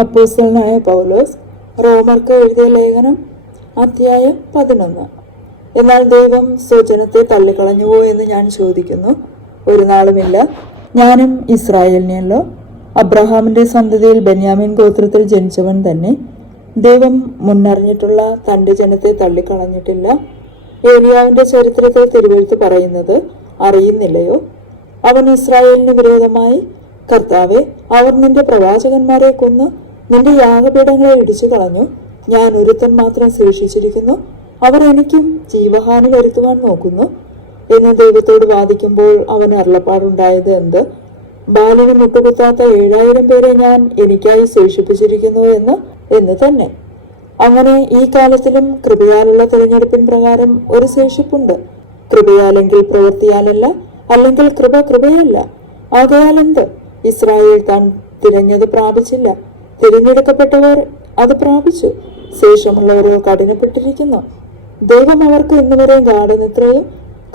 അപ്പോസ്തലനായ പൗലോസ് റോമർക്ക് എഴുതിയ ലേഖനം അധ്യായം 11. എന്നാൽ ദൈവം സ്വജനത്തെ തള്ളിക്കളഞ്ഞുവോ എന്ന് ഞാൻ ചോദിക്കുന്നു. ഒരു നാളുമില്ല. ഞാനും ഇസ്രായേലിനെയല്ലോ, അബ്രഹാമിന്റെ സന്തതിയിൽ ബെന്യാമിൻ ഗോത്രത്തിൽ ജനിച്ചവൻ തന്നെ. ദൈവം മുന്നറിഞ്ഞിട്ടുള്ള തന്റെ ജനത്തെ തള്ളിക്കളഞ്ഞിട്ടില്ല. ഏലിയാവിന്റെ ചരിത്രത്തിൽ തിരുവെഴുത്ത് പറയുന്നത് അറിയുന്നില്ലയോ? അവൻ ഇസ്രായേലിന് വിരോധമായി, കർത്താവെ, അവർ നിന്റെ പ്രവാചകന്മാരെ കൊന്ന് നിന്റെ യാഗപീഠങ്ങളെ ഇടിച്ചു കളഞ്ഞു. ഞാൻ ഒരുത്തൻ മാത്രം ശേഷിച്ചിരിക്കുന്നു, അവർ എനിക്കും ജീവഹാനി വരുത്തുവാൻ നോക്കുന്നു എന്ന് ദൈവത്തോട് വാദിക്കുമ്പോൾ അവന് അരുളപ്പാടുണ്ടായത് എന്ത്? ബാലിന് മുട്ടുകുത്താത്ത 7000 പേരെ ഞാൻ എനിക്കായി ശേഷിപ്പിച്ചിരിക്കുന്നു എന്ന് തന്നെ. അങ്ങനെ ഈ കാലത്തിലും കൃപയാലുള്ള തിരഞ്ഞെടുപ്പിൻ പ്രകാരം ഒരു ശേഷിപ്പുണ്ട്. കൃപയാലെങ്കിൽ പ്രവൃത്തിയാലല്ല, അല്ലെങ്കിൽ കൃപയല്ല. ആകയാൽ എന്ത്? ഇസ്രായേൽ താൻ തിരഞ്ഞത് പ്രാപിച്ചില്ല, തിരഞ്ഞെടുക്കപ്പെട്ടവർ അത് പ്രാപിച്ചു. ശേഷമുള്ളവരോ കഠിനപ്പെട്ടിരിക്കുന്നു. ദൈവം അവർക്ക് ഇന്നുവരെ ഗാഠനിദ്രയും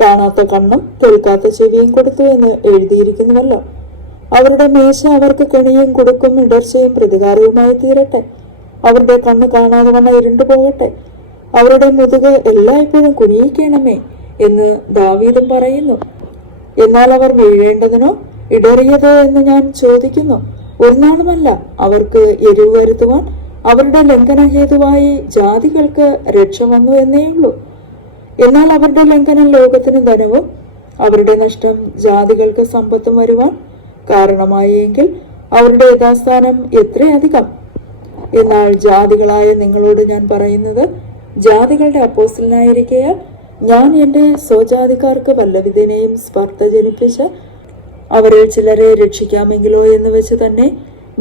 കാണാത്ത കണ്ണും കേൾക്കാത്ത ചെവിയും കൊടുത്തു എന്ന് എഴുതിയിരിക്കുന്നുവല്ലോ. അവരുടെ മേശ അവർക്ക് കെണിയും കുടുക്കും ഇടർച്ചയും പ്രതികാരവുമായി തീരട്ടെ. അവരുടെ കണ്ണ് കാണാതെ വണ്ണം ഇരുണ്ടു പോകട്ടെ. അവരുടെ മുതുക് എല്ലായ്പ്പോഴും കുനിയിക്കണമേ എന്ന് ദാവീദും പറയുന്നു. എന്നാൽ അവർ വീഴേണ്ടതിനോ ഇടറിയതോ എന്ന് ഞാൻ ചോദിക്കുന്നു. ഒരു നാളുമല്ല. അവർക്ക് എരിവ് വരുത്തുവാൻ അവരുടെ ലംഘനഹേതുവായി ജാതികൾക്ക് രക്ഷ വന്നു എന്നേയുള്ളൂ. എന്നാൽ അവരുടെ ലംഘനം ലോകത്തിന് ധനവും അവരുടെ നഷ്ടം ജാതികൾക്ക് സമ്പത്തും വരുവാൻ കാരണമായി എങ്കിൽ അവരുടെ യഥാസ്ഥാനം എത്രയധികം. എന്നാൽ ജാതികളായ നിങ്ങളോട് ഞാൻ പറയുന്നത്, ജാതികളുടെ അപ്പോസ്തലനായിരിക്കയാൽ ഞാൻ എൻ്റെ സ്വജാതിക്കാർക്ക് വല്ലവിധേനയും സ്പർദ്ധ ജനിപ്പിച്ച് അവരിൽ ചിലരെ രക്ഷിക്കാമെങ്കിലോ എന്ന് വെച്ച് തന്നെ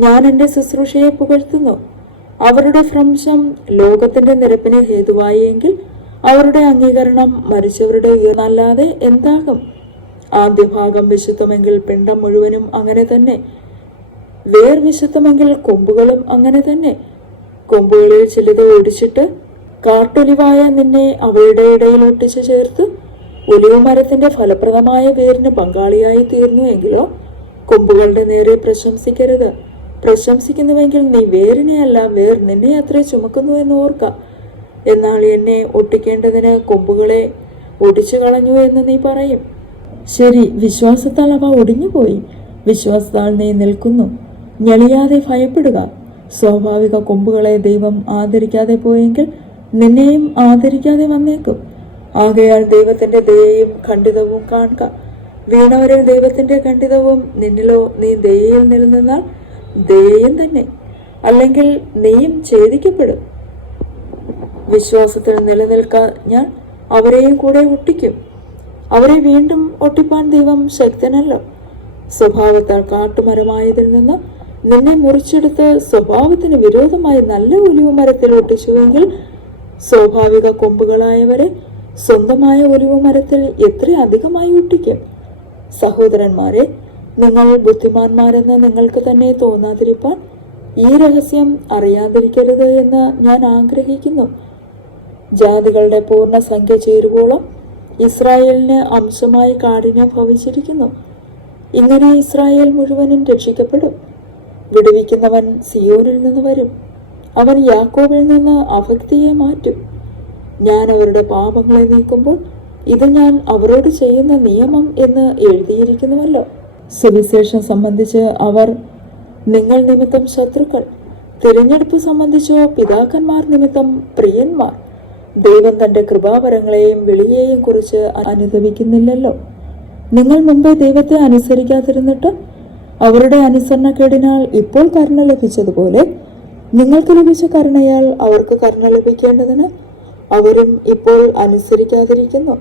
ഞാൻ എൻ്റെ ശുശ്രൂഷയെ പുകഴ്ത്തുന്നു. അവരുടെ ഭ്രംശം ലോകത്തിന്റെ നിരപ്പിന് ഹേതുവായി എങ്കിൽ അവരുടെ അംഗീകരണം മരിച്ചവരുടെ ഉയർന്നല്ലാതെ എന്താകും? ആദ്യ ഭാഗം വിശുദ്ധമെങ്കിൽ പിണ്ഡം മുഴുവനും അങ്ങനെ തന്നെ. വേർ വിശുദ്ധമെങ്കിൽ കൊമ്പുകളും അങ്ങനെ തന്നെ. കൊമ്പുകളിൽ ചിലത് ഒടിച്ചിട്ട് കാട്ടൊലിവായ നിന്നെ അവയുടെ ഇടയിൽ ഒട്ടിച്ചു ചേർത്ത് ഒലിവുമരത്തിന്റെ ഫലപ്രദമായ വേരിന് പങ്കാളിയായി തീർന്നു എങ്കിലോ കൊമ്പുകളുടെ നേരെ പ്രശംസിക്കരുത്. പ്രശംസിക്കുന്നുവെങ്കിൽ നീ വേരിനെയല്ല, വേർ നിന്നെ അത്രേ ചുമക്കുന്നു എന്ന് ഓർക്ക. എന്നാൽ എന്നെ ഒട്ടിക്കേണ്ടതിന് കൊമ്പുകളെ ഒടിച്ചു കളഞ്ഞു എന്ന് നീ പറയും. ശരി, വിശ്വാസത്താൽ അവ ഒടിഞ്ഞുപോയി. വിശ്വാസത്താൽ നീ നിൽക്കുന്നു. ഞെളിയാതെ ഭയപ്പെടുക. സ്വാഭാവിക കൊമ്പുകളെ ദൈവം ആദരിക്കാതെ പോയെങ്കിൽ നിന്നെയും ആദരിക്കാതെ വന്നേക്കും. ആകയാൽ ദൈവത്തിന്റെ ദയയും ഖണ്ഡിതവും കാണുക. വീണവരിൽ ദൈവത്തിന്റെ ഖണ്ഡിതവും നിന്നിലോ നീ ദയയിൽ നിലനിന്നാൽ ദയയും തന്നെ, അല്ലെങ്കിൽ നീയും ഛേദിക്കപ്പെടും. വിശ്വാസത്തിൽ നിലനിൽക്കാൻ ഞാൻ അവരെയും കൂടെ ഒട്ടിക്കും. അവരെ വീണ്ടും ഒട്ടിപ്പാൻ ദൈവം ശക്തനല്ലോ. സ്വഭാവത്താൽ കാട്ടുമരമായതിൽ നിന്ന് നിന്നെ മുറിച്ചെടുത്ത് സ്വഭാവത്തിന് വിരോധമായി നല്ല ഒലിവുമരത്തിൽ ഒട്ടിച്ചുവെങ്കിൽ സ്വാഭാവിക കൊമ്പുകളായവരെ സ്വന്തമായ ഒലിവുമരത്തിൽ എത്ര അധികമായി ഒട്ടിക്കും. സഹോദരന്മാരെ, നിങ്ങൾ ബുദ്ധിമാന്മാരെന്ന് നിങ്ങൾക്ക് തന്നെ തോന്നാതിരിപ്പാൻ ഈ രഹസ്യം അറിയാതിരിക്കരുത് എന്ന് ഞാൻ ആഗ്രഹിക്കുന്നു. ജാതികളുടെ പൂർണ്ണ സംഖ്യ ചേരുവോളം ഇസ്രായേലിന് അംശമായി കാഠിന്യം ഭവിച്ചിരിക്കുന്നു. ഇങ്ങനെ ഇസ്രായേൽ മുഴുവനും രക്ഷിക്കപ്പെടും. വിടുവിക്കുന്നവൻ സിയോനിൽ നിന്ന് വരും. അവൻ യാക്കോബിൽ നിന്ന് അഭക്തിയെ മാറ്റും. ഞാൻ അവരുടെ പാപങ്ങളെ നീക്കുമ്പോൾ ഇത് ഞാൻ അവരോട് ചെയ്യുന്ന നിയമം എന്ന് എഴുതിയിരിക്കുന്നുവല്ലോ. സുവിശേഷം സംബന്ധിച്ച് അവർ നിങ്ങൾ നിമിത്തം ശത്രുക്കൾ, തിരഞ്ഞെടുപ്പ് സംബന്ധിച്ചോ പിതാക്കന്മാർ നിമിത്തം പ്രിയന്മാർ. ദൈവം തന്റെ കൃപാവരങ്ങളെയും വിളിയെയും കുറിച്ച് അനുദപിക്കുന്നില്ലല്ലോ. നിങ്ങൾ മുമ്പേ ദൈവത്തെ അനുസരിക്കാതിരുന്നിട്ട് അവരുടെ അനുസരണക്കേടിനാൽ ഇപ്പോൾ കരുണ ലഭിച്ചതുപോലെ നിങ്ങൾക്ക് ലഭിച്ച കരുണയാൽ അവർക്ക് കരുണ ലഭിക്കേണ്ടതിന് അവരും ഇപ്പോൾ അനുസരിക്കാതിരിക്കുന്നു.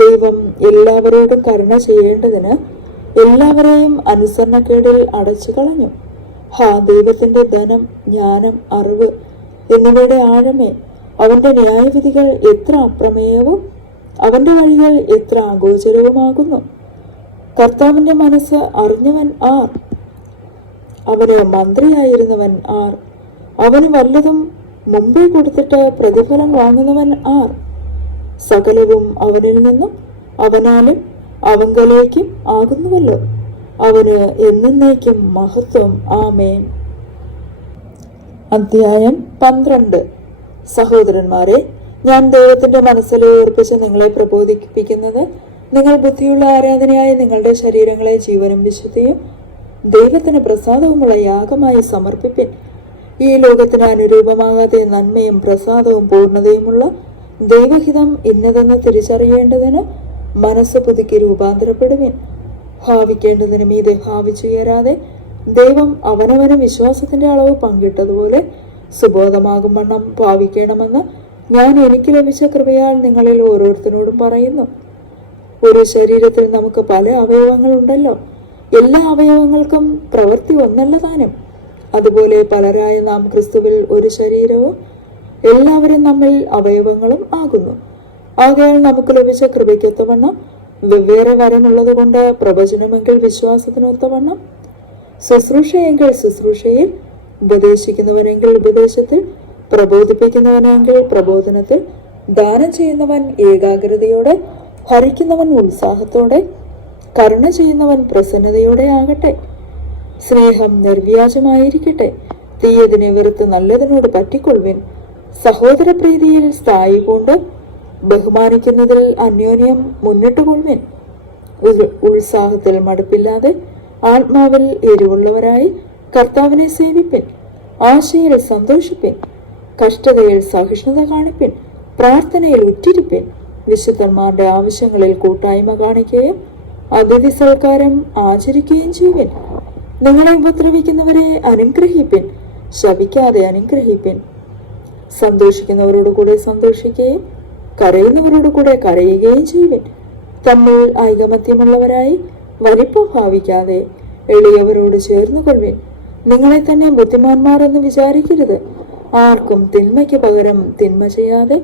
ദൈവം എല്ലാവരോടും കരുണ ചെയ്യേണ്ടതിന് എല്ലാവരെയും അനുസരണക്കേടിൽ അടച്ചു കളഞ്ഞു. ദൈവത്തിന്റെ ധനം, ജ്ഞാനം, അറിവ് എന്നിവയുടെ ആഴമേ, അവന്റെ ന്യായവിധികൾ എത്ര അപ്രമേയവും അവന്റെ വഴികൾ എത്ര അഗോചരവുമാകുന്നു. കർത്താവിന്റെ മനസ്സ് അറിഞ്ഞവൻ ആർ? അവന് മന്ത്രിയായിരുന്നവൻ ആർ? അവന് വല്ലതും മുമ്പേ കൊടുത്തിട്ട് പ്രതിഫലം വാങ്ങുന്നവൻ ആർ? സകലവും അവനിൽ നിന്നും അവനാലും അവങ്കലേക്കും ആകുന്നുവല്ലോ. അവന് എന്നേക്കും മഹത്വം. ആമേൻ. അധ്യായം 12. സഹോദരന്മാരെ, ഞാൻ ദൈവത്തിന്റെ മനസ്സിൽ ഉറപ്പിച്ച് നിങ്ങളെ പ്രബോധിപ്പിക്കുന്നത്, നിങ്ങൾ ബുദ്ധിയുള്ള ആരാധനയായി നിങ്ങളുടെ ശരീരങ്ങളെ ജീവനും വിശുദ്ധിയും ദൈവത്തിന് പ്രസാദവുമുള്ള യാഗമായി സമർപ്പിപ്പിൻ. ഈ ലോകത്തിന് അനുരൂപമാകാതെ നന്മയും പ്രസാദവും പൂർണ്ണതയുമുള്ള ദൈവഹിതം ഇന്നതെന്ന് തിരിച്ചറിയേണ്ടതിന് മനസ്സ് പുതുക്കി രൂപാന്തരപ്പെടുവിൻ. ഭാവിക്കേണ്ടതിന് മീതെ ഭാവിച്ചുയരാതെ ദൈവം അവനവന് വിശ്വാസത്തിന്റെ അളവ് പങ്കിട്ടതുപോലെ സുബോധമാകും വണ്ണം ഭാവിക്കണമെന്ന് ഞാൻ എനിക്ക് ലഭിച്ച കൃപയാൽ നിങ്ങളിൽ ഓരോരുത്തരോടും പറയുന്നു. ഒരു ശരീരത്തിൽ നമുക്ക് പല അവയവങ്ങളുണ്ടല്ലോ, എല്ലാ അവയവങ്ങൾക്കും പ്രവൃത്തി ഒന്നല്ല താനും. അതുപോലെ പലരായ നാം ക്രിസ്തുവിൽ ഒരു ശരീരവും എല്ലാവരും നമ്മിൽ അവയവങ്ങളും ആകുന്നു. ആകയാൽ നമുക്ക് ലഭിച്ച കൃപയ്ക്കൊത്തവണ്ണം വെവ്വേറെ വരമുള്ളത് കൊണ്ട് പ്രവചനമെങ്കിൽ വിശ്വാസത്തിനൊത്തവണ്ണം, ശുശ്രൂഷയെങ്കിൽ ശുശ്രൂഷയിൽ, ഉപദേശിക്കുന്നവനെങ്കിൽ ഉപദേശത്തിൽ, പ്രബോധിപ്പിക്കുന്നവനെങ്കിൽ പ്രബോധനത്തിൽ, ദാനം ചെയ്യുന്നവൻ ഏകാഗ്രതയോടെ, ഭരിക്കുന്നവൻ ഉത്സാഹത്തോടെ, കരുണ ചെയ്യുന്നവൻ പ്രസന്നതയോടെ ആകട്ടെ. സ്നേഹം നിർവ്യാജമായിരിക്കട്ടെ. തീയതിനെ വെറുത്ത് നല്ലതിനോട് പറ്റിക്കൊള്ളുവിൻ. സഹോദര പ്രീതിയിൽ സ്ഥായി കൊണ്ട് ബഹുമാനിക്കുന്നതിൽ അന്യോന്യം മുന്നിട്ടുകൊള്ളുവിൻ. ഉത്സാഹത്തിൽ മടുപ്പില്ലാതെ ആത്മാവിൽ എരിവുള്ളവരായി കർത്താവിനെ സേവിപ്പിൻ. ആശയിൽ സന്തോഷിപ്പിൻ. കഷ്ടതയിൽ സഹിഷ്ണുത കാണിപ്പിൻ. പ്രാർത്ഥനയിൽ ഉറ്റിരിപ്പിൻ. വിശുദ്ധന്മാരുടെ ആവശ്യങ്ങളിൽ കൂട്ടായ്മ കാണിക്കുകയും അതിഥി സൽക്കാരം ആചരിക്കുകയും ചെയ്യുവിൻ. നിങ്ങളെ ഉപദ്രവിക്കുന്നവരെ അനുഗ്രഹിപ്പിൻ, ശപിക്കാതെ അനുഗ്രഹിപ്പിൻ. സന്തോഷിക്കുന്നവരോട് കൂടെ സന്തോഷിക്കുകയും കരയുന്നവരോട് കൂടെ കരയുകയും ചെയ്യുവിൻ. തമ്മിൽ ഐകമത്യമുള്ളവരായി വലിപ്പം ഭാവിക്കാതെ എളിയവരോട് ചേർന്നു കൊള്ളുവിൻ. നിങ്ങളെ തന്നെ ബുദ്ധിമാന്മാർ എന്ന് വിചാരിക്കരുത്. ആർക്കും തിന്മയ്ക്ക് പകരം തിന്മ ചെയ്യാതെ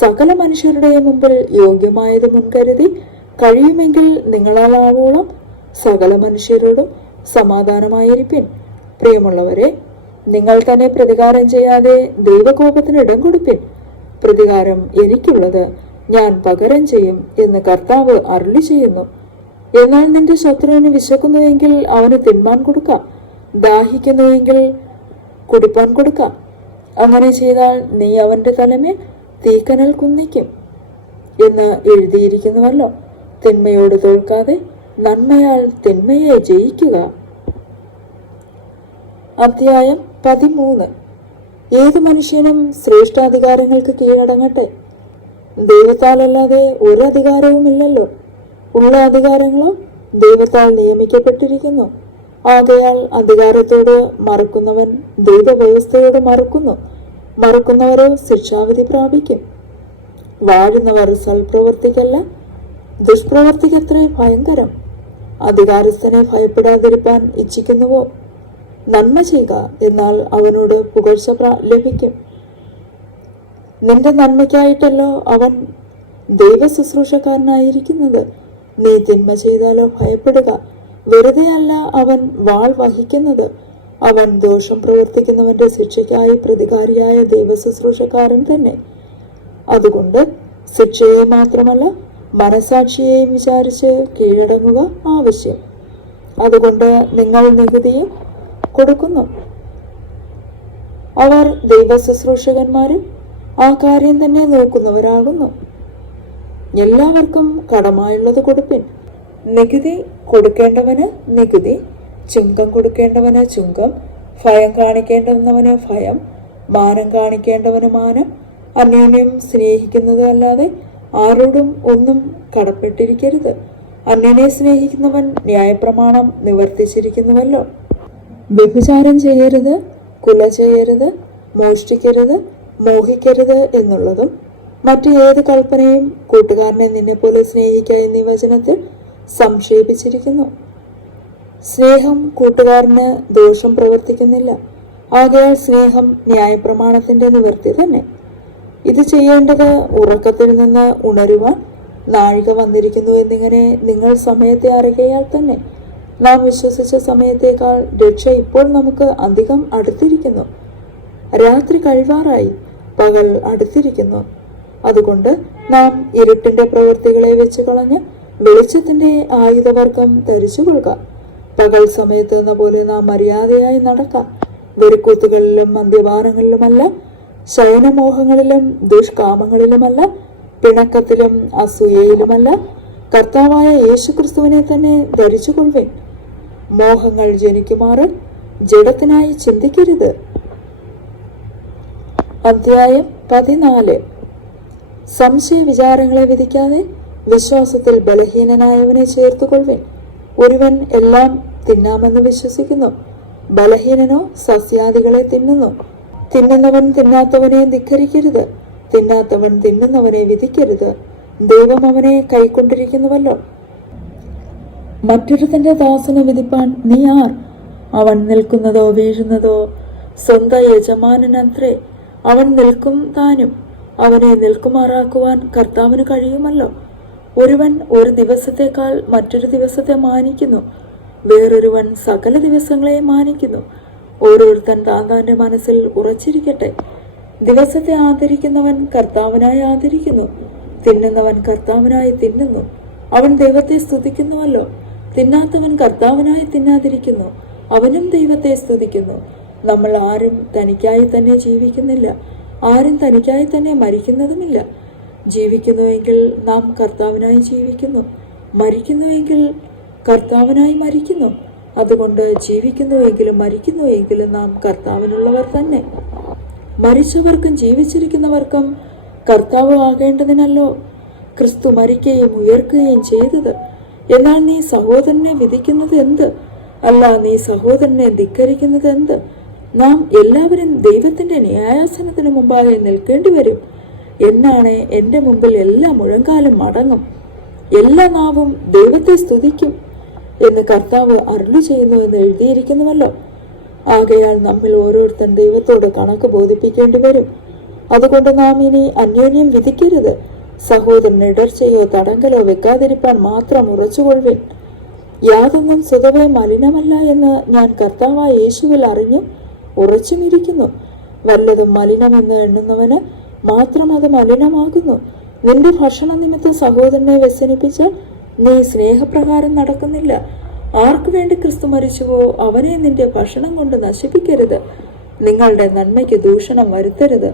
സകല മനുഷ്യരുടെ മുമ്പിൽ യോഗ്യമായത് മുൻകരുതി കഴിയുമെങ്കിൽ നിങ്ങളാവോളം സകല മനുഷ്യരോടും സമാധാനമായിരിപ്പിൻ. പ്രിയമുള്ളവരെ, നിങ്ങൾ തന്നെ പ്രതികാരം ചെയ്യാതെ ദൈവകോപത്തിന് ഇടം കൊടുപ്പിൻ. പ്രതികാരം എനിക്കുള്ളത്, ഞാൻ പകരം ചെയ്യും എന്ന് കർത്താവ് അരുളി ചെയ്യുന്നു. എന്നാൽ നിന്റെ ശത്രുവിന് വിശക്കുന്നുവെങ്കിൽ അവന് തിന്മാൻ കൊടുക്കാം, ദാഹിക്കുന്നുവെങ്കിൽ കുടിപ്പാൻ കൊടുക്കാം. അങ്ങനെ ചെയ്താൽ നീ അവന്റെ തലമേൽ തീക്കനൽ കുന്നിക്കും എന്ന് എഴുതിയിരിക്കുന്നുവല്ലോ. തിന്മയോട് തോൽക്കാതെ നന്മയാൽ തിന്മയെ ജയിക്കുക. അധ്യായം 13. ഏതു മനുഷ്യനും ശ്രേഷ്ഠാധികാരങ്ങൾക്ക് കീഴടങ്ങട്ടെ. ദൈവത്താലല്ലാതെ ഒരു അധികാരവുമില്ലല്ലോ. ഉള്ള അധികാരങ്ങളോ ദൈവത്താൽ നിയമിക്കപ്പെട്ടിരിക്കുന്നു. ആകയാൽ അധികാരത്തോട് മറക്കുന്നവൻ ദൈവവ്യവസ്ഥയോട് മറക്കുന്നു. മറക്കുന്നവരോ ശിക്ഷാവിധി പ്രാപിക്കും. വാഴുന്നവർ സൽപ്രവർത്തിക്കല്ല, ദുഷ്പ്രവർത്തിക്കത്രേ ഭയങ്കരം. അധികാരസ്ഥനെ ഭയപ്പെടാതിരിപ്പാൻ ഇച്ഛിക്കുന്നുവോ? നന്മ ചെയ്യുക, എന്നാൽ അവനോട് പുകഴ്ച ലഭിക്കും. നിന്റെ നന്മയ്ക്കായിട്ടല്ലോ അവൻ ദൈവ ശുശ്രൂഷക്കാരനായിരിക്കുന്നത്. നീ തിന്മ ചെയ്താലോ ഭയപ്പെടുക. വെറുതെയല്ല അവൻ വാൾ വഹിക്കുന്നത്. അവൻ ദോഷം പ്രവർത്തിക്കുന്നവന്റെ ശിക്ഷയ്ക്കായി പ്രതികാരിയായ ദൈവ ശുശ്രൂഷക്കാരൻ തന്നെ. അതുകൊണ്ട് ശിക്ഷയെ മാത്രമല്ല മനസാക്ഷിയെയും വിചാരിച്ച് കീഴടങ്ങുക ആവശ്യം. അതുകൊണ്ട് നിങ്ങൾ നികുതിയും കൊടുക്കുന്നു. അവർ ദൈവ ശുശ്രൂഷകന്മാരും ആ കാര്യം തന്നെ നോക്കുന്നവരാകുന്നു. എല്ലാവർക്കും കടമായുള്ളത് കൊടുപ്പിൻ. നികുതി കൊടുക്കേണ്ടവന് നികുതി, ചുങ്കം കൊടുക്കേണ്ടവന് ചുങ്കം, ഭയം കാണിക്കേണ്ടവന് ഭയം, മാനം കാണിക്കേണ്ടവന് മാനം. അന്യോന്യം സ്നേഹിക്കുന്നത് അല്ലാതെ ആരോടും ഒന്നും കടപ്പെട്ടിരിക്കരുത്. അന്യനെ സ്നേഹിക്കുന്നവൻ ന്യായപ്രമാണം നിവർത്തിച്ചിരിക്കുന്നുവല്ലോ. വ്യഭിചാരം ചെയ്യരുത്, കുല ചെയ്യരുത്, മോഷ്ടിക്കരുത്, മോഹിക്കരുത് എന്നുള്ളതും മറ്റു ഏത് കൽപ്പനയും കൂട്ടുകാരനെ നിന്നെ പോലെ സ്നേഹിക്കുക എന്നീ വചനത്തിൽ സംക്ഷേപിച്ചിരിക്കുന്നു. സ്നേഹം കൂട്ടുകാരന് ദോഷം പ്രവർത്തിക്കുന്നില്ല. ആകയാൽ സ്നേഹം ന്യായപ്രമാണത്തിന്റെ നിവൃത്തി തന്നെ. ഇത് ചെയ്യേണ്ടത് ഉറക്കത്തിൽ നിന്ന് ഉണരുവാൻ നാഴിക വന്നിരിക്കുന്നു എന്നിങ്ങനെ നിങ്ങൾ സമയത്തെ അറിയാൽ തന്നെ. നാം വിശ്വസിച്ച സമയത്തേക്കാൾ രക്ഷ ഇപ്പോൾ നമുക്ക് അധികം അടുത്തിരിക്കുന്നു. രാത്രി കഴിവാറായി, പകൽ അടുത്തിരിക്കുന്നു. അതുകൊണ്ട് നാം ഇരുട്ടിന്റെ പ്രവൃത്തികളെ വെച്ച് കളഞ്ഞ് വെളിച്ചത്തിന്റെ ആയുധവർഗം ധരിച്ചു കൊള്ളുക. പകൽ സമയത്ത് എന്ന പോലെ നാം മര്യാദയായി നടക്കാം. വെറിക്കൂത്തുകളിലും മദ്യപാനങ്ങളിലുമല്ല, ശയനമോഹങ്ങളിലും ദുഷ്കാമങ്ങളിലുമല്ല, പിണക്കത്തിലും അസൂയയിലുമല്ല, കർത്താവായ യേശുക്രിസ്തുവിനെ തന്നെ ധരിച്ചുകൊള്ളുവിൻ. മോഹങ്ങൾ ജനിക്കുമാറ് ജഡത്തിനായി ചിന്തിക്കരുത്. അധ്യായം 14. സംശയ വിചാരങ്ങളെ വിധിക്കാതെ വിശ്വാസത്തിൽ ബലഹീനനായവനെ ചേർത്തുകൊള്ളുവിൻ. ഒരുവൻ എല്ലാം തിന്നാമെന്ന് വിശ്വസിക്കുന്നു, ബലഹീനനോ സസ്യാദികളെ തിന്നുന്നു. തിന്നുന്നവൻ തിന്നാത്തവനെ ധിക്കരിക്കരുത്, തിന്നാത്തവൻ തിന്നുന്നവനെ വിധിക്കരുത്. ദൈവം അവനെ കൈക്കൊണ്ടിരിക്കുന്നുവല്ലോ. മറ്റൊരുത്തന്റെ ദാസനെ വിധിപ്പാൻ നീ ആർ? അവൻ നിൽക്കുന്നതോ വീഴുന്നതോ സ്വന്തം യജമാനനത്രേ. അവൻ നിൽക്കും താനും. അവനെ നിൽക്കുമാറാക്കുവാൻ കർത്താവിന് കഴിയുമല്ലോ. ഒരുവൻ ഒരു ദിവസത്തേക്കാൾ മറ്റൊരു ദിവസത്തെ മാനിക്കുന്നു, വേറൊരുവൻ സകല ദിവസങ്ങളെയും മാനിക്കുന്നു. ഓരോരുത്തൻ താന്റെ മനസ്സിൽ ഉറച്ചിരിക്കട്ടെ. ദിവസത്തെ ആദരിക്കുന്നവൻ കർത്താവിനായി ആദരിക്കുന്നു, തിന്നുന്നവൻ കർത്താവിനായി തിന്നുന്നു. അവൻ ദൈവത്തെ സ്തുതിക്കുന്നുവല്ലോ. തിന്നാത്തവൻ കർത്താവിനായി തിന്നാതിരിക്കുന്നു, അവനും ദൈവത്തെ സ്തുതിക്കുന്നു. നമ്മൾ ആരും തനിക്കായി തന്നെ ജീവിക്കുന്നില്ല, ആരും തനിക്കായി തന്നെ മരിക്കുന്നതുമില്ല. ജീവിക്കുന്നുവെങ്കിൽ നാം കർത്താവിനായി ജീവിക്കുന്നു, മരിക്കുന്നുവെങ്കിൽ കർത്താവിനായി മരിക്കുന്നു. അതുകൊണ്ട് ജീവിക്കുന്നുവെങ്കിലും മരിക്കുന്നുവെങ്കിലും നാം കർത്താവിനുള്ളവർ തന്നെ. മരിച്ചവർക്കും ജീവിച്ചിരിക്കുന്നവർക്കും കർത്താവ് ആകേണ്ടതിനല്ലോ ക്രിസ്തു മരിക്കുകയും ഉയർക്കുകയും ചെയ്തത്. എന്നാൽ നീ സഹോദരനെ വിധിക്കുന്നത് എന്ത്? അല്ല, നീ സഹോദരനെ ധിക്കരിക്കുന്നത് എന്ത്? നാം എല്ലാവരും ദൈവത്തിന്റെ ന്യായാസനത്തിന് മുമ്പാകെ നിൽക്കേണ്ടി വരും. എന്നാണ് എൻ്റെ മുമ്പിൽ എല്ലാ മുഴങ്കാലും മടങ്ങും, എല്ലാ നാവും ദൈവത്തെ സ്തുതിക്കും എന്ന് കർത്താവ് അരുളി ചെയ്യുന്നു എന്ന് എഴുതിയിരിക്കുന്നുവല്ലോ. ആകയാൽ നമ്മിൽ ഓരോരുത്തൻ ദൈവത്തോട് കണക്ക് ബോധിപ്പിക്കേണ്ടി വരും. അതുകൊണ്ട് നാം ഇനി അന്യോന്യം വിധിക്കരുത്. സഹോദരന് ഇടർച്ചയോ തടങ്കലോ വെക്കാതിരിപ്പാൻ മാത്രം ഉറച്ചുകൊള്ളുവിൻ. യാതൊന്നും സ്വതവേ മലിനമല്ല എന്ന് ഞാൻ കർത്താവായ യേശുവിൽ അറിഞ്ഞു ഉറച്ചുമിരിക്കുന്നു. വല്ലതും മലിനമെന്ന് എണ്ണുന്നവന് മാത്രം അത് മലിനമാകുന്നു. നിന്റെ ഭക്ഷണ നിമിത്തം സഹോദരനെ വ്യസനിപ്പിച്ചാൽ നീ സ്നേഹപ്രകാരം നടക്കുന്നില്ല. ആർക്കു വേണ്ടി ക്രിസ്തു മരിച്ചുവോ അവനെ നിന്റെ ഭക്ഷണം കൊണ്ട് നശിപ്പിക്കരുത്. നിങ്ങളുടെ നന്മയ്ക്ക് ദൂഷണം വരുത്തരുത്.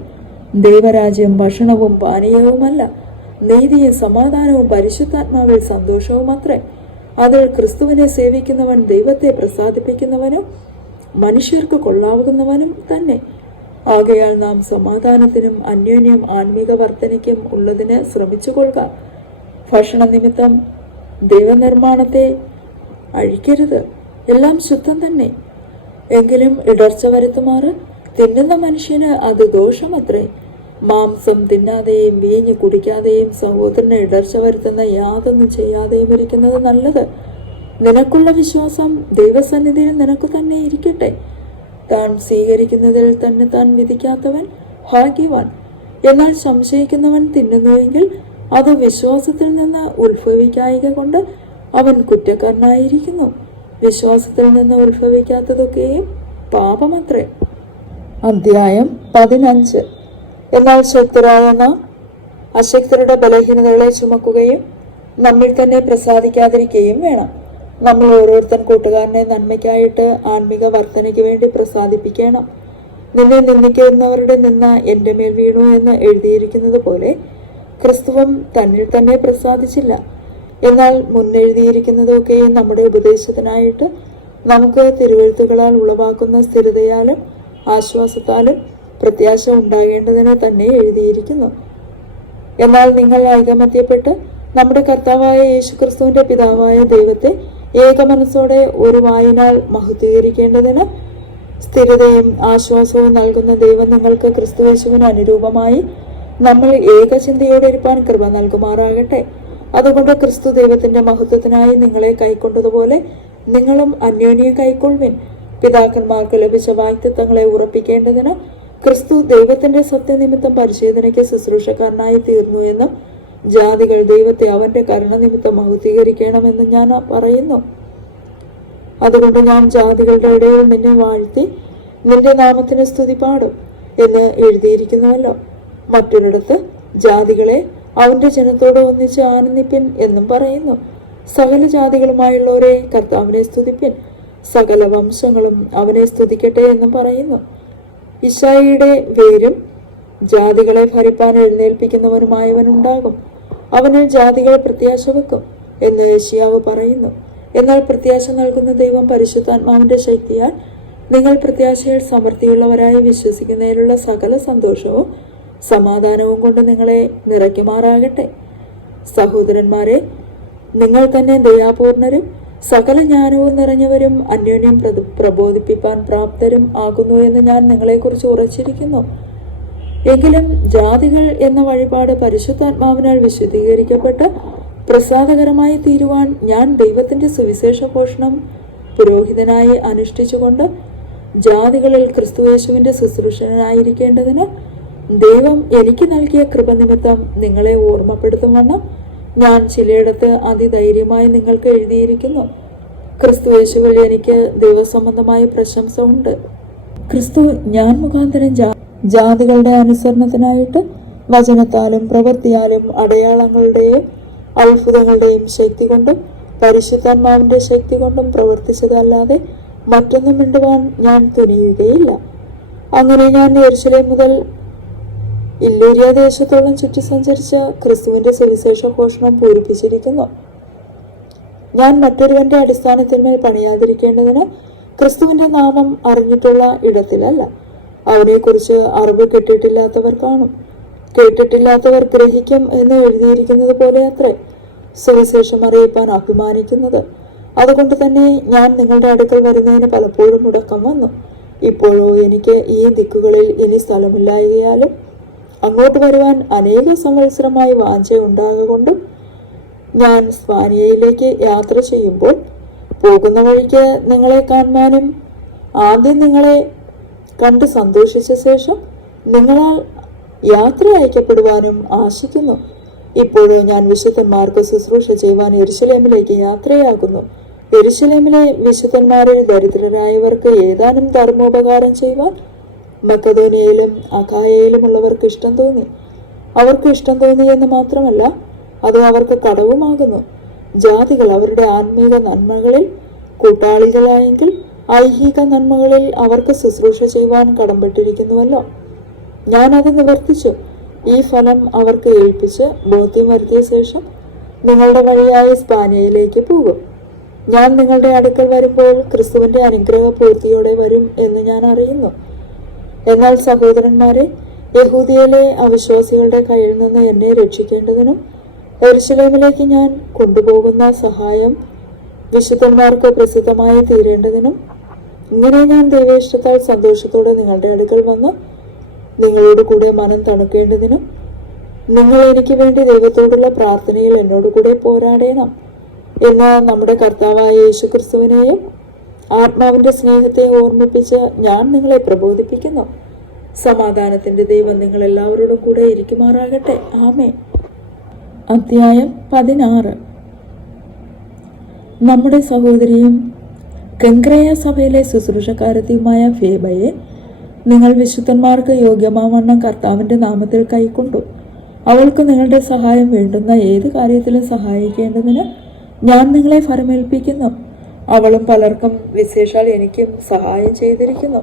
ദൈവരാജ്യം ഭക്ഷണവും പാനീയവുമല്ല, നീതിയും സമാധാനവും പരിശുദ്ധാത്മാവിൽ സന്തോഷവുമത്രേ. അതിൽ ക്രിസ്തുവിനെ സേവിക്കുന്നവൻ ദൈവത്തെ പ്രസാദിപ്പിക്കുന്നവനും മനുഷ്യർക്ക് കൊള്ളാവുന്നവനും തന്നെ. ആകയാൽ നാം സമാധാനത്തിനും അന്യോന്യം ആത്മീക വർധനയ്ക്കും ഉള്ളതിന് ശ്രമിച്ചുകൊള്ളുക. ഭക്ഷണ നിമിത്തം ദൈവനിർമ്മാണത്തെ അഴിക്കരുത്. എല്ലാം ശുദ്ധം തന്നെ. എങ്കിലും ഇടർച്ച വരുത്തുമാറ് തിന്നുന്ന മനുഷ്യന് അത് ദോഷമത്രേ. മാംസം തിന്നാതെയും വീഞ്ഞ് കുടിക്കാതെയും സഹോദരന് ഇടർച്ച വരുത്തുന്ന യാതൊന്നും ചെയ്യാതെയും ഇരിക്കുന്നത് നല്ലത്. നിനക്കുള്ള വിശ്വാസം ദൈവസന്നിധിയിൽ നിനക്ക് തന്നെ ഇരിക്കട്ടെ. താൻ സ്വീകരിക്കുന്നതിൽ തന്നെ താൻ വിധിക്കാത്തവൻ ഭാഗ്യവാൻ. എന്നാൽ സംശയിക്കുന്നവൻ തിന്നുന്നുവെങ്കിൽ അത് വിശ്വാസത്തിൽ നിന്ന് ഉത്ഭവിക്കായിക കൊണ്ട് അവൻ കുറ്റക്കാരനായിരിക്കുന്നു. വിശ്വാസത്തിൽ നിന്ന് ഉത്ഭവിക്കാത്തതൊക്കെയും പാപമത്രേ. അധ്യായം 15. എന്നാൽ ശക്തരായ നാം അശക്തരുടെ ബലഹീനതകളെ ചുമക്കുകയും നമ്മിൽ തന്നെ പ്രസാദിക്കാതിരിക്കുകയും വേണം. നമ്മൾ ഓരോരുത്തൻ കൂട്ടുകാരനെ നന്മയ്ക്കായിട്ട് ആത്മീക വർധനയ്ക്ക് വേണ്ടി പ്രസാദിപ്പിക്കണം. നിന്നെ നിന്ദിക്കുന്നവരുടെ നിന്ന എൻ്റെ മേൽ വീണു എന്ന് എഴുതിയിരിക്കുന്നത് പോലെ ക്രിസ്തുവും തന്നിൽ തന്നെ പ്രസാദിച്ചില്ല. എന്നാൽ മുന്നെഴുതിയിരിക്കുന്നതൊക്കെയും നമ്മുടെ ഉപദേശത്തിനായിട്ട് നമുക്ക് തിരുവെഴുത്തുകളാൽ ഉളവാക്കുന്ന സ്ഥിരതയാലും ആശ്വാസത്താലും പ്രത്യാശ ഉണ്ടാകേണ്ടതിന് തന്നെ എഴുതിയിരിക്കുന്നു. എന്നാൽ നിങ്ങൾ ഐകമത്യപ്പെട്ട് നമ്മുടെ കർത്താവായ യേശുക്രിസ്തുവിന്റെ പിതാവായ ദൈവത്തെ ഏകമനസ്സോടെ ഒരു വായിനാൽ മഹത്വീകരിക്കേണ്ടതിന് സ്ഥിരതയും ആശ്വാസവും നൽകുന്ന ദൈവം നിങ്ങൾക്ക് ക്രിസ്തുയേശുവിന് അനുരൂപമായി നമ്മൾ ഏകചിന്തയോടെ ഇരിപ്പാൻ കൃപ നൽകുമാറാകട്ടെ. അതുകൊണ്ട് ക്രിസ്തു ദൈവത്തിന്റെ മഹത്വത്തിനായി നിങ്ങളെ കൈക്കൊണ്ടതുപോലെ നിങ്ങളും അന്യോന്യം കൈക്കൊള്ളുവിൻ. പിതാക്കന്മാർക്ക് ലഭിച്ച വാഗ്ദത്തങ്ങളെ ഉറപ്പിക്കേണ്ടതിന് ക്രിസ്തു ദൈവത്തിന്റെ സത്യനിമിത്തം പരിശോധനയ്ക്ക് ശുശ്രൂഷക്കാരനായി തീർന്നു എന്നും ജാതികൾ ദൈവത്തെ അവന്റെ കരുണ നിമിത്തം മഹത്വീകരിക്കണമെന്ന് ഞാൻ പറയുന്നു. അതുകൊണ്ട് ഞാൻ ജാതികളുടെ ഇടയിൽ നിന്നെ വാഴ്ത്തി നിന്റെ നാമത്തിന് സ്തുതി പാടും എന്ന് എഴുതിയിരിക്കുന്നുവല്ലോ. മറ്റൊരിടത്ത് ജാതികളെ അവന്റെ ജനത്തോട് ഒന്നിച്ച് ആനന്ദിപ്പിൻ എന്നും പറയുന്നു. സകല ജാതികളുമായുള്ളവരെ കർത്താവിനെ സ്തുതിപ്പിൻ. സകല വംശങ്ങളും അവനെ സ്തുതിക്കട്ടെ എന്നും പറയുന്നു. ഇശായിയുടെ വേരും ജാതികളെ ഭരിപ്പാൻ എഴുന്നേൽപ്പിക്കുന്നവനുമായവനുണ്ടാകും. അവന് ജാതികൾ പ്രത്യാശ വെക്കും എന്ന് യെശയ്യാവ് പറയുന്നു. എന്നാൽ പ്രത്യാശ നൽകുന്ന ദൈവം പരിശുദ്ധാത്മാവിന്റെ ശക്തിയാൽ നിങ്ങൾ പ്രത്യാശയിൽ സമൃദ്ധിയുള്ളവരായി വിശ്വസിക്കുന്നതിലുള്ള സകല സന്തോഷവും സമാധാനവും കൊണ്ട് നിങ്ങളെ നിറയ്ക്കുമാറാകട്ടെ. സഹോദരന്മാരെ, നിങ്ങൾ തന്നെ ദയാപൂർണരും സകല ജ്ഞാനവും നിറഞ്ഞവരും അന്യോന്യം പ്രബോധിപ്പിക്കാൻ പ്രാപ്തരും ആകുന്നു എന്ന് ഞാൻ നിങ്ങളെക്കുറിച്ച് ഉറച്ചിരിക്കുന്നു. എങ്കിലും ജാതികൾ എന്ന വഴിപാട് പരിശുദ്ധാത്മാവിനാൽ വിശുദ്ധീകരിക്കപ്പെട്ട് പ്രസാദകരമായി തീരുവാൻ ഞാൻ ദൈവത്തിന്റെ സുവിശേഷ ഘോഷണം പുരോഹിതനായി അനുഷ്ഠിച്ചുകൊണ്ട് ജാതികളിൽ ക്രിസ്തുയേശുവിന്റെ ശുശ്രൂഷനായിരിക്കേണ്ടതിന് ദൈവം എനിക്ക് നൽകിയ കൃപ നിമിത്തം നിങ്ങളെ ഓർമ്മപ്പെടുത്തുമെന്ന് ഞാൻ ചിലയിടത്ത് അതിധൈര്യമായി നിങ്ങൾക്ക് എഴുതിയിരിക്കുന്നു. ക്രിസ്തുയേശുവിൽ എനിക്ക് ദൈവസംബന്ധമായ പ്രശംസ ഉണ്ട്. ക്രിസ്തു ഞാൻ മുഖാന്തരം ജാതികളുടെ അനുസരണത്തിനായിട്ട് വചനത്താലും പ്രവൃത്തിയാലും അടയാളങ്ങളുടെയും അത്ഭുതങ്ങളുടെയും ശക്തി കൊണ്ടും പരിശുദ്ധാത്മാവിന്റെ ശക്തി കൊണ്ടും പ്രവർത്തിച്ചതല്ലാതെ മറ്റൊന്നും മിണ്ടുവാൻ ഞാൻ തുനിയുകയില്ല. അങ്ങനെ ഞാൻ യെരൂശലേം മുതൽ ഇല്ലൂരിയ ദേശത്തോളം ചുറ്റി സഞ്ചരിച്ച ക്രിസ്തുവിന്റെ സുവിശേഷ ഘോഷണം പൂരിപ്പിച്ചിരിക്കുന്നു. ഞാൻ മറ്റൊരുവന്റെ അടിസ്ഥാനത്തിന്മേൽ പണിയാതിരിക്കേണ്ടതിന് ക്രിസ്തുവിന്റെ നാമം അറിഞ്ഞിട്ടുള്ള ഇടത്തിലല്ല. അവനെക്കുറിച്ച് അറിവ് കിട്ടിയിട്ടില്ലാത്തവർ കാണും, കേട്ടിട്ടില്ലാത്തവർ ഗ്രഹിക്കും എന്ന് എഴുതിയിരിക്കുന്നത് പോലെ അത്രേ സുവിശേഷം അറിയിപ്പാൻ അഭിമാനിക്കുന്നത്. അതുകൊണ്ട് തന്നെ ഞാൻ നിങ്ങളുടെ അടുക്കൽ വരുന്നതിന് പലപ്പോഴും മുടക്കം വന്നു. ഇപ്പോഴോ എനിക്ക് ഈ ദിക്കുകളിൽ ഇനി സ്ഥലമില്ലായകയാലും അങ്ങോട്ട് വരുവാൻ അനേക സംവത്സരമായി വാഞ്ചയുണ്ടാകൊണ്ടും ഞാൻ സ്പാനിയയിലേക്ക് യാത്ര ചെയ്യുമ്പോൾ പോകുന്ന വഴിക്ക് നിങ്ങളെ കാണുവാനും ആദ്യം നിങ്ങളെ കണ്ട് സന്തോഷിച്ച ശേഷം നിങ്ങളാൽ യാത്ര അയക്കപ്പെടുവാനും ആശിക്കുന്നു. ഇപ്പോഴോ ഞാൻ വിശുദ്ധന്മാർക്ക് ശുശ്രൂഷ ചെയ്യുവാൻ യെരൂശലേമിലേക്ക് യാത്രയാകുന്നു. യെരൂശലേമിലെ വിശുദ്ധന്മാരിൽ ദരിദ്രരായവർക്ക് ഏതാനും ധർമ്മോപകാരം ചെയ്യുവാൻ മക്കദോനിയയിലും അഖായയിലും ഉള്ളവർക്ക് ഇഷ്ടം തോന്നി. അവർക്ക് ഇഷ്ടം തോന്നി എന്ന് മാത്രമല്ല, അത് അവർക്ക് കടവുമാകുന്നു. ജാതികൾ അവരുടെ ആത്മീക നന്മകളിൽ കൂട്ടാളികളായെങ്കിൽ ഐഹിക നന്മകളിൽ അവർക്ക് ശുശ്രൂഷ ചെയ്യുവാൻ കടംപെട്ടിരിക്കുന്നുവല്ലോ. ഞാൻ അത് നിവർത്തിച്ചു. ഈ ഫലം അവർക്ക് ഏൽപ്പിച്ച് ബോധ്യം വരുത്തിയ ശേഷം നിങ്ങളുടെ വഴിയായി സ്പാനിയയിലേക്ക് പോകും. ഞാൻ നിങ്ങളുടെ അടുക്കൽ വരുമ്പോൾ ക്രിസ്തുവിന്റെ അനുഗ്രഹ പൂർത്തിയോടെ വരും എന്ന് ഞാൻ അറിയുന്നു. എന്നാൽ സഹോദരന്മാരെ, യഹൂദിയയിലെ അവിശ്വാസികളുടെ കയ്യിൽ നിന്ന് എന്നെ രക്ഷിക്കേണ്ടതിനും യെരൂശലേമിലേക്ക് ഞാൻ കൊണ്ടുപോകുന്ന സഹായം വിശുദ്ധന്മാർക്ക് പ്രസിദ്ധമായി തീരേണ്ടതിനും ഇങ്ങനെ ഞാൻ ദൈവേഷ്ടത്താൽ സന്തോഷത്തോടെ നിങ്ങളുടെ അടുക്കൽ വന്ന് നിങ്ങളോട് കൂടെ മനം തണുക്കേണ്ടതിനും നിങ്ങൾ എനിക്ക് വേണ്ടി ദൈവത്തോടുള്ള പ്രാർത്ഥനയിൽ എന്നോട് കൂടെ പോരാടേണം എന്ന് നമ്മുടെ കർത്താവായ യേശു ക്രിസ്തുവിനെയും ആത്മാവിന്റെ സ്നേഹത്തെ ഓർമ്മിപ്പിച്ച് ഞാൻ നിങ്ങളെ പ്രബോധിപ്പിക്കുന്നു. സമാധാനത്തിന്റെ ദൈവം നിങ്ങൾ എല്ലാവരോടും കൂടെ ഇരിക്കുമാറാകട്ടെ. ആമേൻ. അധ്യായം 16. നമ്മുടെ സഹോദരിയും കെങ്ക്രയ സഭയിലെ ശുശ്രൂഷക്കാരത്തിയുമായ ഫേബയെ നിങ്ങൾ വിശുദ്ധന്മാർക്ക് യോഗ്യമാവണ്ണം കർത്താവിന്റെ നാമത്തിൽ കൈക്കൊണ്ടു. അവൾക്ക് നിങ്ങളുടെ സഹായം വേണ്ടുന്ന ഏത് കാര്യത്തിലും സഹായിക്കേണ്ടതിന് ഞാൻ നിങ്ങളെ ഫലമേൽപ്പിക്കുന്നു. അവളും പലർക്കും വിശേഷാൽ എനിക്കും സഹായം ചെയ്തിരിക്കുന്നു.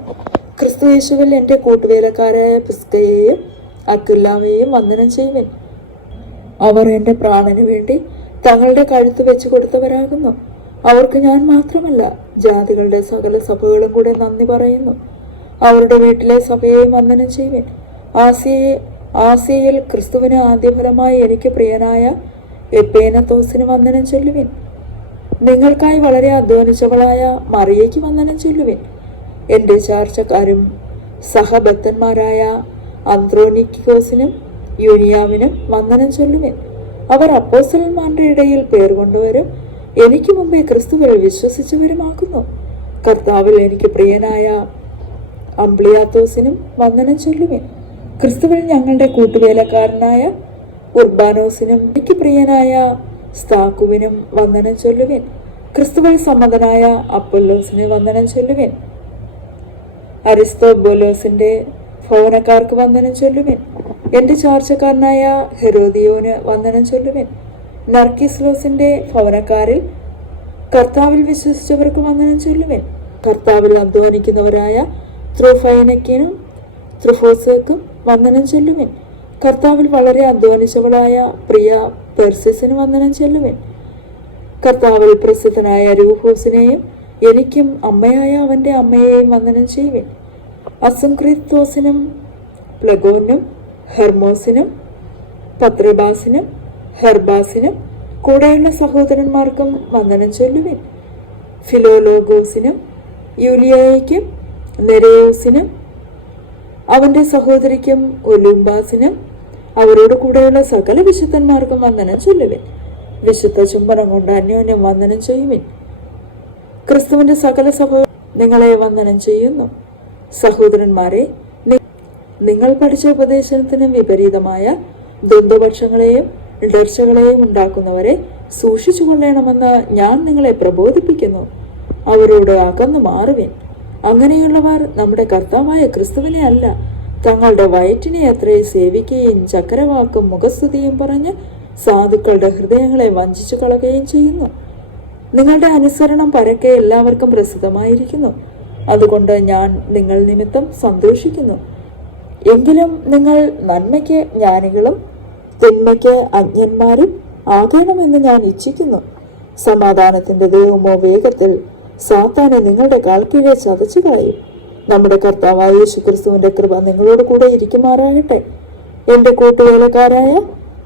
ക്രിസ്തു യേശുവിൽ എൻ്റെ കൂട്ടുവേലക്കാരായ പിസ്കയെയും അക്വിലാവയെയും വന്ദനം ചെയ്യുവിൻ. അവർ എൻ്റെ പ്രാണന് വേണ്ടി തങ്ങളുടെ കഴുത്ത് വെച്ചു കൊടുത്തവരാകുന്നു. അവർക്ക് ഞാൻ മാത്രമല്ല, ജാതികളുടെ സകല സഭകളും കൂടെ നന്ദി പറയുന്നു. അവരുടെ വീട്ടിലെ സഭയെയും വന്ദനം ചെയ്യുവിൻ. ആസിയയിൽ ക്രിസ്തുവിന് ആദ്യഫലമായി എനിക്ക് പ്രിയനായ എപ്പേനത്തോസിന് വന്ദനം ചൊല്ലുവിൻ. നിങ്ങൾക്കായി വളരെ അധ്വാനിച്ചവളായ മറിയയ്ക്ക് വന്ദനം ചൊല്ലുവിൻ. എൻ്റെ ചാർച്ചക്കാരും സഹബദ്ധന്മാരായ അന്ത്രോനിക്കോസിനും യൂനിയാവിനും വന്ദനം ചൊല്ലുവിൻ. അവർ അപ്പോസ്തലന്മാരുടെ ഇടയിൽ പേർ കൊണ്ടുവരും, എനിക്ക് മുമ്പേ ക്രിസ്തുവിൽ വിശ്വസിച്ചവരുമാക്കുന്നു. കർത്താവിൽ എനിക്ക് പ്രിയനായ അംബ്ലിയാത്തോസിനും വന്ദനം ചൊല്ലുവിൻ. ക്രിസ്തുവിൽ ഞങ്ങളുടെ കൂട്ടുവേലക്കാരനായ ഉർബാനോസിനും എനിക്ക് പ്രിയനായ സ്താക്കുവിനും വന്ദനം ചൊല്ലുവിൻ. ക്രിസ്തുവിൽ സമ്മതനായ അപ്പൊല്ലോസിന് വന്ദനം ചൊല്ലുവിൻ. അരിസ്തോബോലോസിന്റെ ഭവനക്കാർക്ക് വന്ദനം ചൊല്ലുവിൻ. എൻ്റെ ചാർച്ചക്കാരനായ ഹെരോദിയോന് വന്ദനം ചൊല്ലുവിൻ. നർക്കിസ്ലോസിന്റെ ഭവനക്കാരിൽ കർത്താവിൽ വിശ്വസിച്ചവർക്ക് വന്ദനം ചൊല്ലുവിൻ. കർത്താവിൽ അധ്വാനിക്കുന്നവരായ ത്രൂഫൈനക്കിനും ത്രുഫോസക്കും വന്ദനം ചൊല്ലുവിൻ. കർത്താവിൽ വളരെ അധ്വാനിച്ചവളായ പ്രിയ പെർസിസിന് വന്ദനം ചൊല്ലുവിൻ. കർത്താവിൽ പ്രസിദ്ധനായ രൂഫോസിനെയും എനിക്കും അമ്മയായ അവന്റെ അമ്മയെയും വന്ദനം ചെയ്യുവിൻ. അസുംക്രിത്തോസിനും പ്ലഗോനും ഹെർമോസിനും പത്രബാസിനും ഹെർബാസിനും കൂടെയുള്ള സഹോദരന്മാർക്കും വന്ദനം ചൊല്ലുവിൻ. ഫിലോലോഗോസിനും യൂലിയയ്ക്കും നെരയോസിനും അവന്റെ സഹോദരിക്കും ഒലുംബാസിനും അവരോട് കൂടെയുള്ള സകല വിശുദ്ധന്മാർക്കും വന്ദനം ചൊല്ലുവിൻ. വിശുദ്ധ ചുംബനം കൊണ്ട് അന്യോന്യം വന്ദനം ചെയ്യുവിൻ. ക്രിസ്തുവിന്റെ സകല സഹോദരൻ നിങ്ങളെ വന്ദനം ചെയ്യുന്നു. സഹോദരന്മാരെ, നിങ്ങൾ പഠിച്ച ഉപദേശത്തിന് വിപരീതമായ ദ്വന്ദ്വപക്ഷങ്ങളെയും ഇടർച്ചകളെയും ഉണ്ടാക്കുന്നവരെ സൂക്ഷിച്ചു കൊള്ളണമെന്ന് ഞാൻ നിങ്ങളെ പ്രബോധിപ്പിക്കുന്നു. അവരോട് അകന്നു മാറുവിൻ. അങ്ങനെയുള്ളവർ നമ്മുടെ കർത്താവായ ക്രിസ്തുവിനെ അല്ല, തങ്ങളുടെ വയറ്റിനെ അത്രേ സേവിക്കുകയും ചക്കരവാക്കും മുഖസ്തുതിയും പറഞ്ഞ് സാധുക്കളുടെ ഹൃദയങ്ങളെ വഞ്ചിച്ചു കളയുകയും ചെയ്യുന്നു. നിങ്ങളുടെ അനുസരണം പരക്കെ എല്ലാവർക്കും പ്രസിദ്ധമായിരിക്കുന്നു. അതുകൊണ്ട് ഞാൻ നിങ്ങൾ നിമിത്തം സന്തോഷിക്കുന്നു. എങ്കിലും നിങ്ങൾ നന്മയ്ക്ക് ജ്ഞാനികളും തിന്മയ്ക്ക് അജ്ഞന്മാരും ആകണമെന്ന് ഞാൻ ഇച്ഛിക്കുന്നു. സമാധാനത്തിന്റെ ദൈവമോ വേഗത്തിൽ സാത്താനെ നിങ്ങളുടെ കാൽക്കീഴെ ചതച്ചു കളയും. നമ്മുടെ കർത്താവായ യേശുക്രിസ്തുവിന്റെ കൃപ നിങ്ങളോട് കൂടെ ഇരിക്കുമാറാകട്ടെ. എന്റെ കൂട്ടുവേലക്കാരായ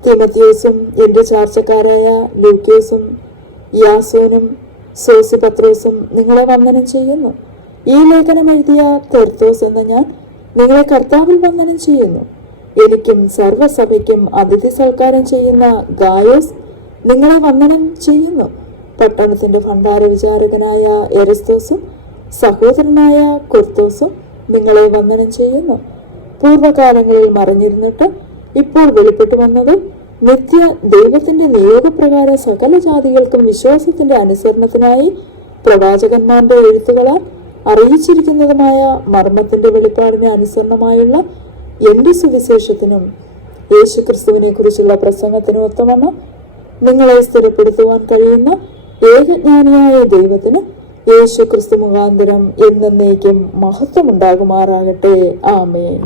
തിമത്തിയോസും എന്റെ ചാർച്ചക്കാരായ ലൂക്കോസും യാസോനും സോസിപത്രോസും നിങ്ങളെ വന്ദനം ചെയ്യുന്നു. ഈ ലേഖനം എഴുതിയ തെർത്തോസ് എന്ന ഞാൻ നിങ്ങളെ കർത്താവിൽ വന്ദനം ചെയ്യുന്നു. എനിക്കും സർവ്വസഭയ്ക്കും അതിഥി സൽക്കാരം ചെയ്യുന്ന ഗായോസ് നിങ്ങളെ വന്ദനം ചെയ്യുന്നു. പട്ടണത്തിന്റെ ഭണ്ഡാര വിചാരകനായ എരിസ്തോസും സഹോദരനായ കുർത്തോസും നിങ്ങളെ വന്ദനം ചെയ്യുന്നു. പൂർവ്വകാലങ്ങളിൽ മറഞ്ഞിരുന്നിട്ട് ഇപ്പോൾ വെളിപ്പെട്ടു വന്നത് നിത്യ ദൈവത്തിന്റെ നിയോഗപ്രകാരം സകല ജാതികൾക്കും വിശ്വാസത്തിന്റെ അനുസരണത്തിനായി പ്രവാചകന്മാരുടെ എഴുത്തുകളാൽ അറിയിച്ചിരിക്കുന്നതുമായ മർമ്മത്തിന്റെ വെളിപ്പാടിന് അനുസരണമായുള്ള എന്റെ സുവിശേഷത്തിനും യേശുക്രിസ്തുവിനെ കുറിച്ചുള്ള പ്രസംഗത്തിനും ഒത്തവണ്ണം നിങ്ങളെ സ്ഥിരപ്പെടുത്തുവാൻ കഴിയുന്ന ഏകജ്ഞാനിയായ ദൈവത്തിന് യേശുക്രിസ്തു മുഖാന്തരം എന്നേക്കും മഹത്വമുണ്ടാകുമാറാകട്ടെ. ആമേൻ.